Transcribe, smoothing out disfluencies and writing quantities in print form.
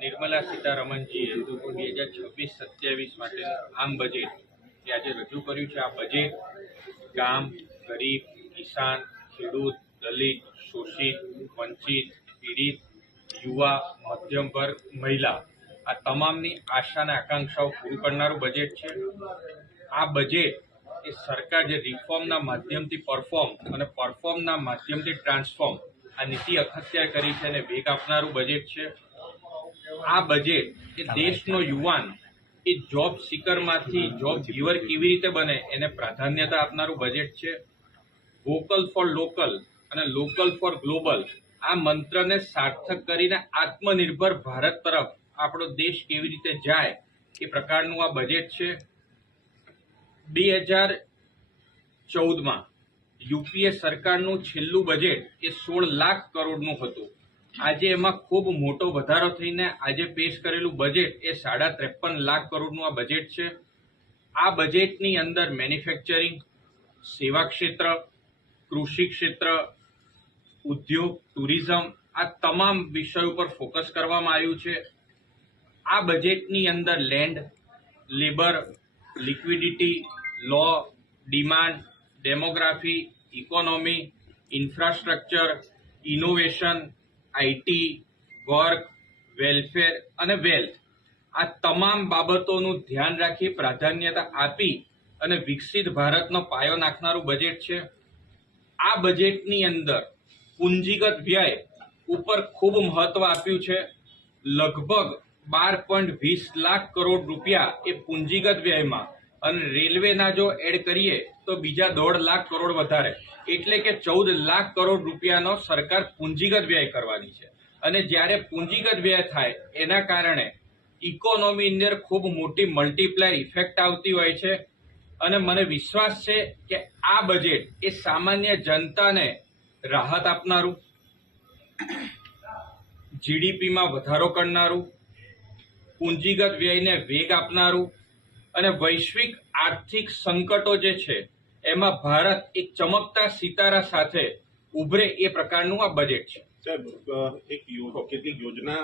નિર્મલા સીતારમણજીએ 2026-27 માટે આમ બજેટ જે આજે રજૂ કર્યું છે. આ બજેટ ગામ, ગરીબ, કિસાન, ખેડૂત, દલિત, શોષિત, વંચિત, પીડિત, યુવા, મધ્યમ વર્ગ, મહિલા આ તમામની આશા અને આકાંક્ષાઓ પૂરું કરનારું બજેટ છે. આ બજેટ એ સરકાર જે રિફોર્મના માધ્યમથી પરફોર્મ અને પરફોર્મના માધ્યમથી ટ્રાન્સફોર્મ આ નીતિ અખત્યાર કરી છે અને વેગ આપનારું બજેટ છે. આ બજેટ એ દેશનો યુવાન એ જોબ સિકરમાંથી જોબ ગીવર કેવી રીતે બને એને પ્રાધાન્યતા આપનારું બજેટ છે. વોકલ ફોર લોકલ અને લોકલ ફોર ગ્લોબલ આ મંત્રને સાર્થક કરીને આત્મનિર્ભર ભારત તરફ આપણો દેશ કેવી રીતે જાય એ પ્રકારનું આ બજેટ છે. 2014માં યુપીએ સરકારનું છેલ્લું બજેટ એ 16 લાખ કરોડનું હતું. આજે એમાં ખૂબ મોટો વધારો થઈને આજે પેશ કરેલું બજેટ એ 53.5 લાખ કરોડનું આ બજેટ છે. આ બજેટની અંદર મેન્યુફેક્ચરિંગ, સેવા ક્ષેત્ર, કૃષિ ક્ષેત્ર, ઉદ્યોગ, ટુરિઝમ આ તમામ વિષયો પર ફોકસ કરવામાં આવ્યું છે. આ બજેટની અંદર land, labour, liquidity, law, demand, demography, economy, infrastructure, innovation, IT, work, welfare અને વેલ્થ આ તમામ બાબતોનું ધ્યાન રાખી પ્રાધાન્યતા આપી અને વિકસિત ભારતનો પાયો નાખનારું બજેટ છે. આ બજેટની અંદર પૂંજીગત વ્યય ઉપર ખૂબ મહત્વ આપ્યું છે. લગભગ 12.20 લાખ કરોડ રૂપિયા એ પૂંજીગત વ્યયમાં અને રેલવેના જો એડ કરીએ તો બીજા 1.5 લાખ કરોડ વધારે એટલે કે 14 લાખ કરોડ રૂપિયાનો સરકાર પૂંજીગત વ્યય કરવાની છે. અને જ્યારે પૂંજીગત વ્યય થાય એના કારણે ઇકોનોમી અંદર ખૂબ મોટી મલ્ટીપ્લાયર ઇફેક્ટ આવતી હોય છે. અને મને વિશ્વાસ છે કે આ બજેટ એ સામાન્ય જનતાને રાહત આપનારું, જીડીપીમાં વધારો કરનારું, પૂંજીગત વ્યયને વેગ આપનારું અને વૈશ્વિક આર્થિક સંકટો જે છે એમાં ભારત એક ચમકતા સિતારા સાથે ઉભરે એ પ્રકારનું આ બજેટ છે. સાહેબ, કેટલીક યોજના